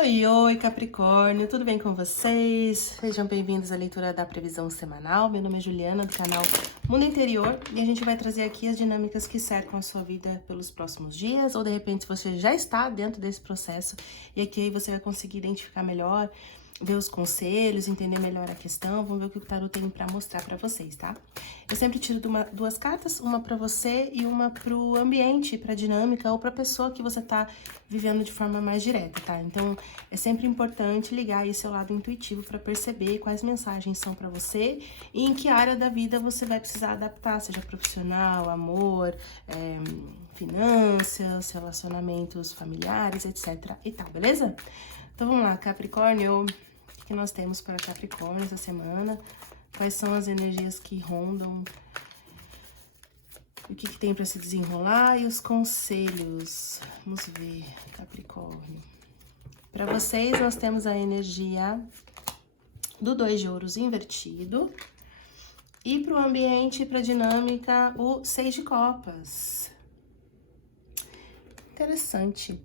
Oi, oi, Capricórnio, tudo bem com vocês? Sejam bem-vindos à leitura da previsão semanal. Meu nome é Juliana, do canal Mundo Interior, e a gente vai trazer aqui as dinâmicas que cercam a sua vida pelos próximos dias, ou de repente se você já está dentro desse processo, e aqui aí você vai conseguir identificar melhor, ver os conselhos, entender melhor a questão. Vamos ver o que o tarot tem pra mostrar pra vocês, tá? Eu sempre tiro duas cartas, uma pra você e uma pro ambiente, pra dinâmica ou pra pessoa que você tá vivendo de forma mais direta, tá? Então, é sempre importante ligar aí seu lado intuitivo pra perceber quais mensagens são pra você e em que área da vida você vai precisar adaptar, seja profissional, amor, finanças, relacionamentos familiares, etc e tal, beleza? Então, vamos lá, Capricórnio. O que nós temos para Capricórnio essa semana? Quais são as energias que rondam? O que tem para se desenrolar e os conselhos? Vamos ver, Capricórnio. Para vocês, nós temos a energia do 2 de ouros invertido. E para o ambiente, para a dinâmica, o 6 de copas. Interessante.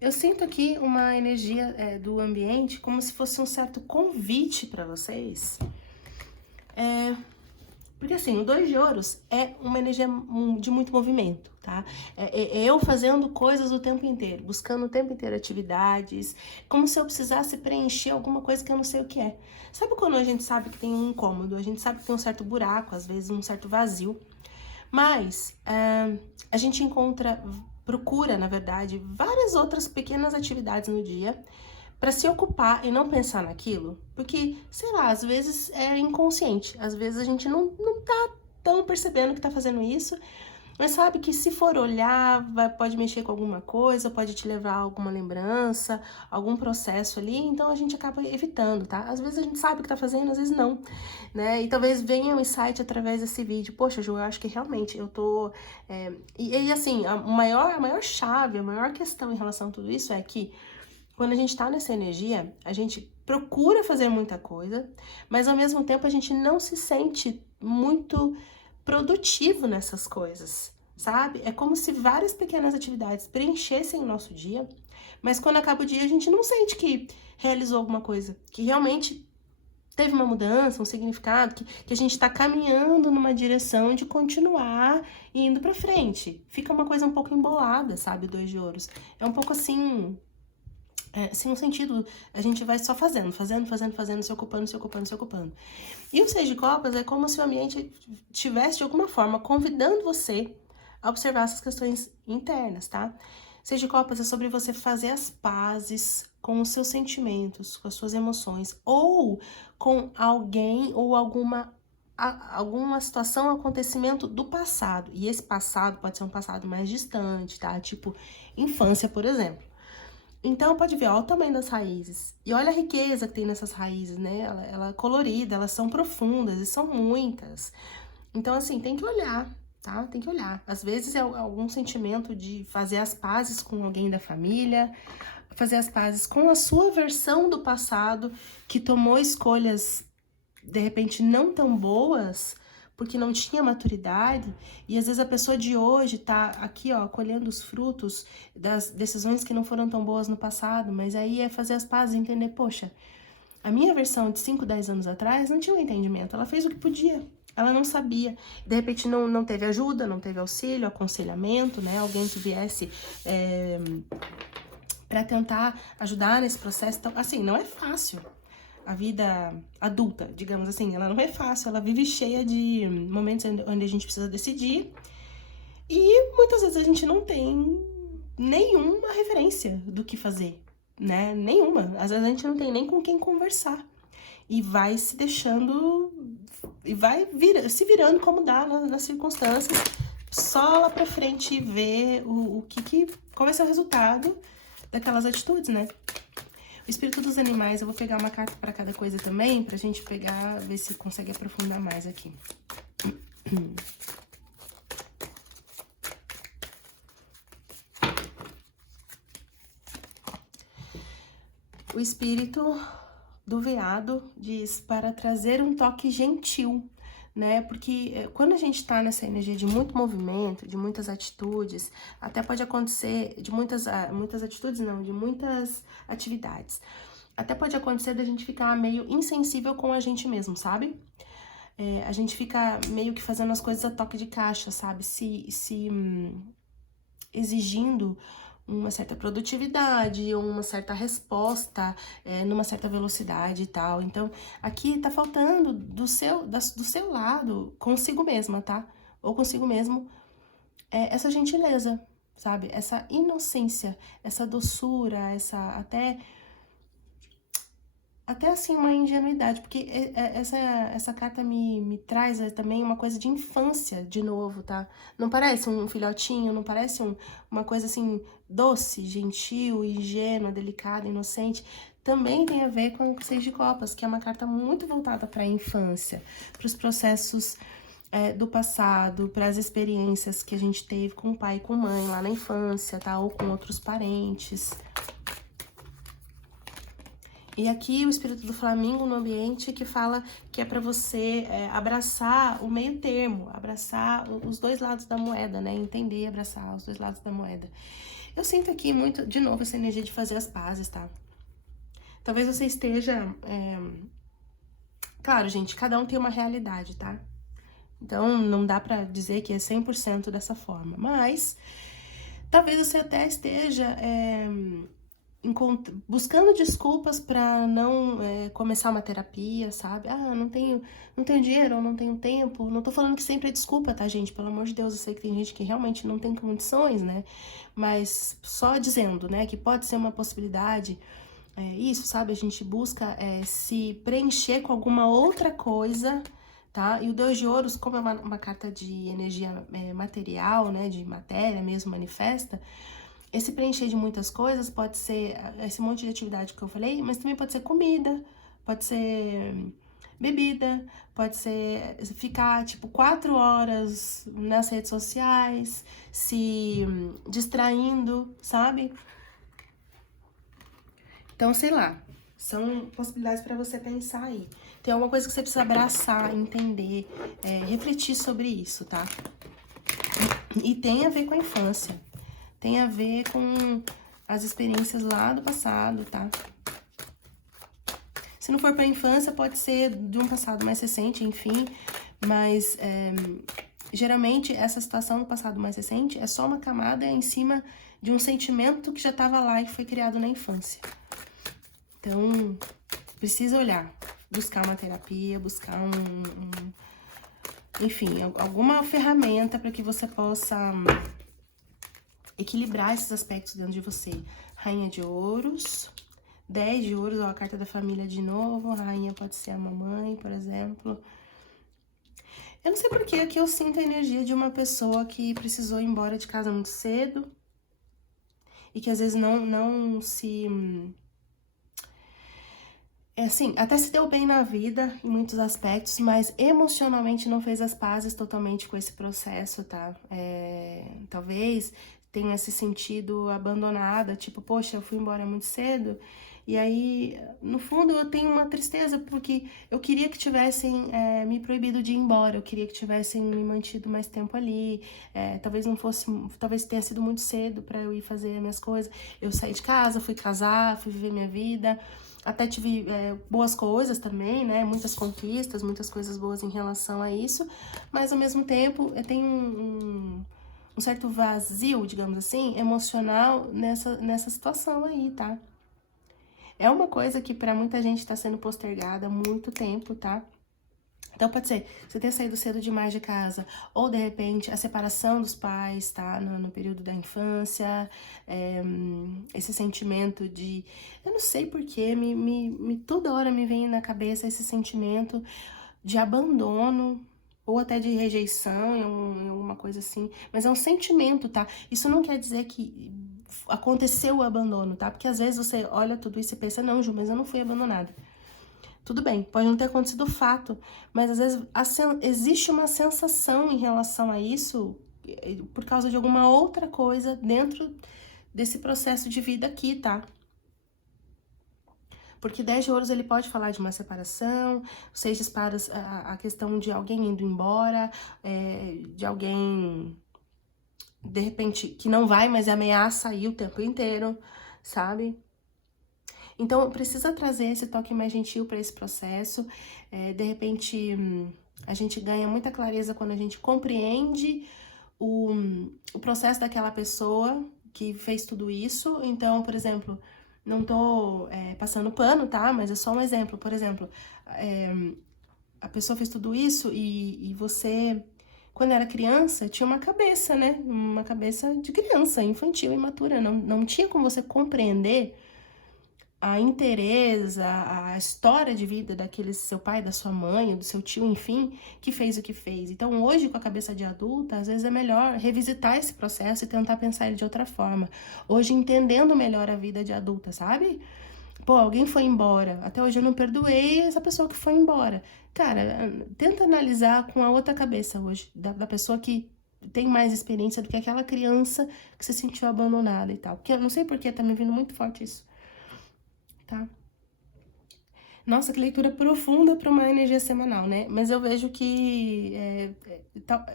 Eu sinto aqui uma energia do ambiente como se fosse um certo convite para vocês. Porque assim, o 2 de ouros é uma energia de muito movimento, tá? É eu fazendo coisas o tempo inteiro, buscando o tempo inteiro atividades, como se eu precisasse preencher alguma coisa que eu não sei o que é. Sabe quando a gente sabe que tem um incômodo, a gente sabe que tem um certo buraco, às vezes um certo vazio, mas a gente procura, na verdade, várias outras pequenas atividades no dia para se ocupar e não pensar naquilo, porque, sei lá, às vezes é inconsciente, às vezes a gente não tá tão percebendo que tá fazendo isso, mas sabe que se for olhar, pode mexer com alguma coisa, pode te levar a alguma lembrança, algum processo ali, então a gente acaba evitando, tá? Às vezes a gente sabe o que tá fazendo, às vezes não, né? E talvez venha um insight através desse vídeo. Poxa, Ju, eu acho que realmente eu tô... E assim, a maior chave, a maior questão em relação a tudo isso é que quando a gente tá nessa energia, a gente procura fazer muita coisa, mas ao mesmo tempo a gente não se sente muito produtivo nessas coisas, sabe? É como se várias pequenas atividades preenchessem o nosso dia, mas quando acaba o dia a gente não sente que realizou alguma coisa, que realmente teve uma mudança, um significado, que a gente tá caminhando numa direção de continuar indo pra frente. Fica uma coisa um pouco embolada, sabe, o 2 de ouros. É um pouco assim... sem um sentido, a gente vai só fazendo, se ocupando, se ocupando, se ocupando. E o 6 de copas é como se o ambiente estivesse, de alguma forma, convidando você a observar essas questões internas, tá? 6 de copas é sobre você fazer as pazes com os seus sentimentos, com as suas emoções, ou com alguém ou alguma situação, acontecimento do passado. E esse passado pode ser um passado mais distante, tá? Tipo, infância, por exemplo. Então, pode ver, olha o tamanho das raízes. E olha a riqueza que tem nessas raízes, né? Ela é colorida, elas são profundas e são muitas. Então, assim, tem que olhar, tá? Tem que olhar. Às vezes é algum sentimento de fazer as pazes com alguém da família, fazer as pazes com a sua versão do passado, que tomou escolhas, de repente, não tão boas, porque não tinha maturidade, e às vezes a pessoa de hoje tá aqui, ó, colhendo os frutos das decisões que não foram tão boas no passado, mas aí é fazer as pazes e entender, poxa, a minha versão de 5, 10 anos atrás não tinha um entendimento, ela fez o que podia, ela não sabia, de repente não teve ajuda, não teve auxílio, aconselhamento, né, alguém que viesse para tentar ajudar nesse processo, então, assim, não é fácil. A vida adulta, digamos assim, ela não é fácil, ela vive cheia de momentos onde a gente precisa decidir e muitas vezes a gente não tem nenhuma referência do que fazer, né? Nenhuma. Às vezes a gente não tem nem com quem conversar e vai se deixando e vai se virando como dá nas circunstâncias, só lá pra frente ver qual vai ser o resultado daquelas atitudes, né? O espírito dos animais, eu vou pegar uma carta para cada coisa também, pra gente pegar, ver se consegue aprofundar mais aqui. O espírito do veado diz para trazer um toque gentil né? Porque quando a gente tá nessa energia de muito movimento, de muitas atitudes, até pode acontecer de muitas atitudes, não, de muitas atividades. Até pode acontecer da gente ficar meio insensível com a gente mesmo, sabe? A gente fica meio que fazendo as coisas a toque de caixa, sabe? Se exigindo uma certa produtividade, ou uma certa resposta, numa certa velocidade e tal. Então, aqui tá faltando do seu lado, consigo mesma, tá? Ou consigo mesmo, essa gentileza, sabe? Essa inocência, essa doçura, até assim uma ingenuidade, porque essa carta me traz também uma coisa de infância de novo, tá? Não parece um filhotinho, não parece uma coisa assim doce, gentil, ingênua, delicada, inocente. Também tem a ver com o Seis de Copas, que é uma carta muito voltada para a infância, para os processos do passado, para as experiências que a gente teve com o pai e com mãe lá na infância, tá? Ou com outros parentes. E aqui o espírito do Flamingo no ambiente que fala que é para você abraçar o meio termo, abraçar os dois lados da moeda, né? Entender e abraçar os dois lados da moeda. Eu sinto aqui muito, de novo, essa energia de fazer as pazes, tá? Talvez você esteja... Claro, gente, cada um tem uma realidade, tá? Então, não dá pra dizer que é 100% dessa forma. Mas, talvez você até esteja... buscando desculpas para não começar uma terapia, sabe? Ah, não tenho dinheiro, ou não tenho tempo. Não tô falando que sempre é desculpa, tá, gente? Pelo amor de Deus, eu sei que tem gente que realmente não tem condições, né? Mas só dizendo, né, que pode ser uma possibilidade, isso, sabe? A gente busca se preencher com alguma outra coisa, tá? E o Deus de Ouros, como é uma carta de energia material, né, de matéria mesmo, manifesta, esse preencher de muitas coisas pode ser esse monte de atividade que eu falei, mas também pode ser comida, pode ser bebida, pode ser ficar, tipo, 4 horas nas redes sociais, se distraindo, sabe? Então, sei lá, são possibilidades para você pensar aí. Tem alguma coisa que você precisa abraçar, entender, refletir sobre isso, tá? E tem a ver com a infância. Tem a ver com as experiências lá do passado, tá? Se não for pra infância, pode ser de um passado mais recente, enfim. Mas, geralmente, essa situação do passado mais recente é só uma camada em cima de um sentimento que já estava lá e foi criado na infância. Então, precisa olhar, buscar uma terapia, buscar enfim, alguma ferramenta para que você possa equilibrar esses aspectos dentro de você. Rainha de Ouros, 10 de Ouros, ó, a carta da família de novo. A rainha pode ser a mamãe, por exemplo. Eu não sei porque aqui eu sinto a energia de uma pessoa que precisou ir embora de casa muito cedo e que às vezes não se... assim, até se deu bem na vida em muitos aspectos, mas emocionalmente não fez as pazes totalmente com esse processo, tá? Talvez tenha se sentido abandonada, tipo, poxa, eu fui embora muito cedo. E aí, no fundo, eu tenho uma tristeza, porque eu queria que tivessem me proibido de ir embora, eu queria que tivessem me mantido mais tempo ali, talvez não fosse, talvez tenha sido muito cedo pra eu ir fazer minhas coisas. Eu saí de casa, fui casar, fui viver minha vida, até tive boas coisas também, né, muitas conquistas, muitas coisas boas em relação a isso, mas ao mesmo tempo eu tenho um certo vazio, digamos assim, emocional nessa situação aí, tá? É uma coisa que pra muita gente tá sendo postergada há muito tempo, tá? Então pode ser você ter saído cedo demais de casa, ou de repente a separação dos pais, tá? No período da infância, esse sentimento de... eu não sei porquê, toda hora me vem na cabeça esse sentimento de abandono, ou até de rejeição, em alguma coisa assim. Mas é um sentimento, tá? Isso não quer dizer que aconteceu o abandono, tá? Porque às vezes você olha tudo isso e pensa, não, Ju, mas eu não fui abandonada. Tudo bem, pode não ter acontecido o fato, mas às vezes existe uma sensação em relação a isso por causa de alguma outra coisa dentro desse processo de vida aqui, tá? Porque 10 de ouros ele pode falar de uma separação, 6 de espadas a questão de alguém indo embora, de alguém, de repente, que não vai, mas ameaça aí o tempo inteiro, sabe? Então, precisa trazer esse toque mais gentil para esse processo. De repente, a gente ganha muita clareza quando a gente compreende o processo daquela pessoa que fez tudo isso. Então, por exemplo, não tô passando pano, tá? Mas é só um exemplo. Por exemplo, a pessoa fez tudo isso e você, quando era criança, tinha uma cabeça, né? Uma cabeça de criança, infantil, imatura. Não tinha como você compreender a inteireza, a história de vida daquele seu pai, da sua mãe, do seu tio, enfim, que fez o que fez. Então, hoje, com a cabeça de adulta, às vezes é melhor revisitar esse processo e tentar pensar ele de outra forma. Hoje, entendendo melhor a vida de adulta, sabe? Pô, alguém foi embora. Até hoje eu não perdoei essa pessoa que foi embora. Cara, tenta analisar com a outra cabeça hoje, da pessoa que tem mais experiência do que aquela criança que se sentiu abandonada e tal. Porque eu não sei porque tá me vindo muito forte isso. Tá? Nossa, que leitura profunda para uma energia semanal, né? Mas eu vejo que...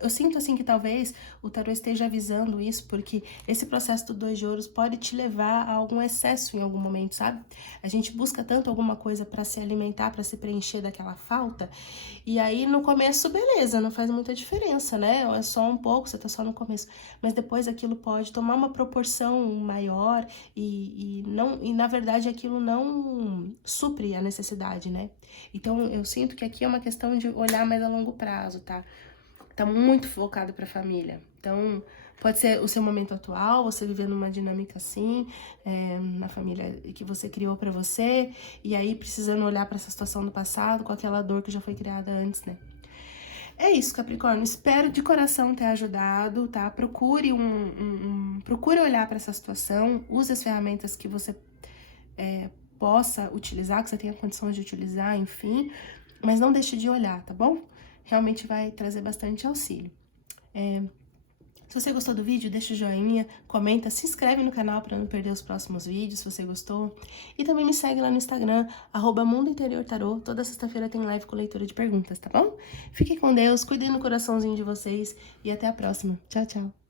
eu sinto, assim, que talvez o tarô esteja avisando isso, porque esse processo do 2 de ouros pode te levar a algum excesso em algum momento, sabe? A gente busca tanto alguma coisa para se alimentar, para se preencher daquela falta, e aí no começo, beleza, não faz muita diferença, né? É só um pouco, você tá só no começo. Mas depois aquilo pode tomar uma proporção maior e na verdade aquilo não supre a necessidade, né? Então, eu sinto que aqui é uma questão de olhar mais a longo prazo, tá? Tá muito focado pra família. Então, pode ser o seu momento atual, você vivendo uma dinâmica assim, na família que você criou pra você, e aí precisando olhar pra essa situação do passado com aquela dor que já foi criada antes, né? É isso, Capricórnio. Espero de coração ter ajudado, tá? Procure procure olhar pra essa situação, use as ferramentas que você possa utilizar, que você tenha condições de utilizar, enfim, mas não deixe de olhar, tá bom? Realmente vai trazer bastante auxílio. Se você gostou do vídeo, deixa o joinha, comenta, se inscreve no canal para não perder os próximos vídeos, se você gostou. E também me segue lá no Instagram, @mundointeriortarô. Toda sexta-feira tem live com leitura de perguntas, tá bom? Fiquem com Deus, cuidem no coraçãozinho de vocês e até a próxima. Tchau, tchau.